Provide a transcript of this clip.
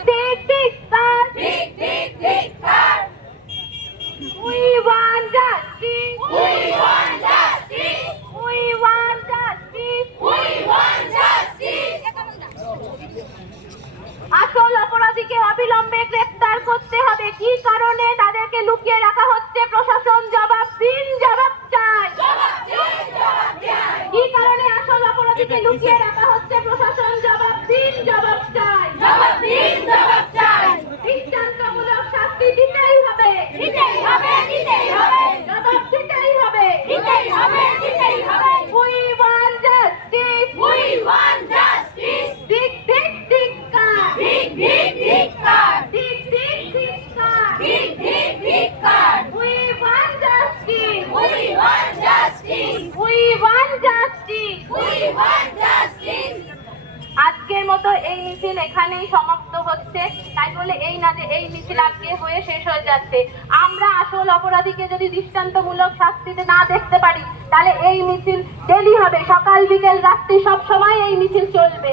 We want justice. We want justice. We want justice. We want justice. আসল অপরাধীকে অবিলম্বে গ্রেফতার করতে হবে। কি কারণে তাদেরকে লুকিয়ে রাখা হচ্ছে? প্রশাসন জবাব দিন, জবাব চাই। কি কারণে আসল অপরাধীকে লুকিয়ে রাখা হচ্ছে? প্রশাসন জবাব দিন, জবাব চাই। দৃষ্টান্তমূলক শাস্তি দিতেই হবে। জবাব দিতেই হবে। We want justice. ধিক ধিক ধিক্কার। ধিক ধিক ধিক্কার। We want justice. We want justice. আজকের মতো এই মিছিল এখানেই সমাপ্ত হচ্ছে। তাই বলে এই না যে এই মিছিল আজকে হয়ে শেষ হয়ে যাচ্ছে। আমরা আসল অপরাধীকে যদি দৃষ্টান্তমূলক শাস্তিতে না দেখতে পারি, তাহলে এই মিছিল ডেলি হবে, সকাল বিকেল রাত্রি সব সময় এই মিছিল চলবে।